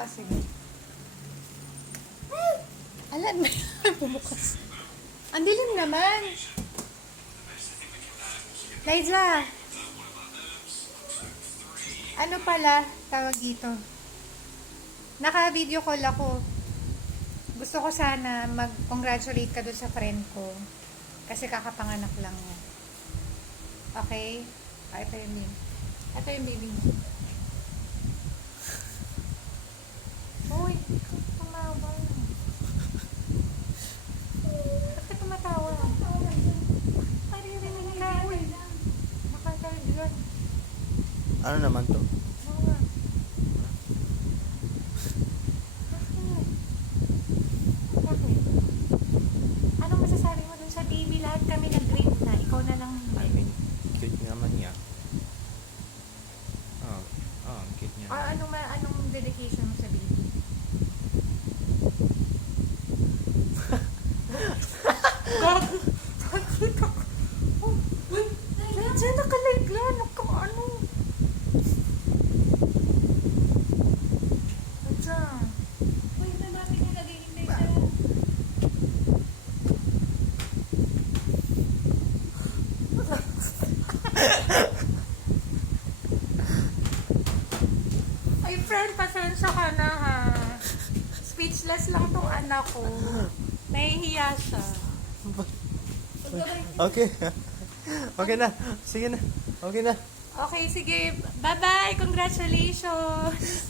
O, sige. Alam mo, bumukas. Ang dilim naman. Liza, ano pala tawag dito? Naka-video call ako. Gusto ko sana mag-congratulate ka doon sa friend ko. Kasi kakapanganak lang niya. Okay? Ito yung baby. Ito yung baby mo. Uy, tumawa. Bakit tumatawa? Maririnig ka. Uy, makakailan. Ano naman to? Oo. Bakit? Anong masasabi mo dun sa baby? Lahat kami nag-grade na. Ikaw na lang. I mean, cute naman niya. Ang cute niya. Or anong dedication mo sa baby? Gag! Nakita ko. Oh, uy! Diyan nakalive lang. Ano? Diyan. Uy, may mami na naghihintay sa'yo. Ay, friend, pasensya ka na ha. Speechless lang tong anak ko. Nahihiya siya. Okay. Okay na. Sige na. Okay na. Okay, sige. Bye-bye. Congratulations.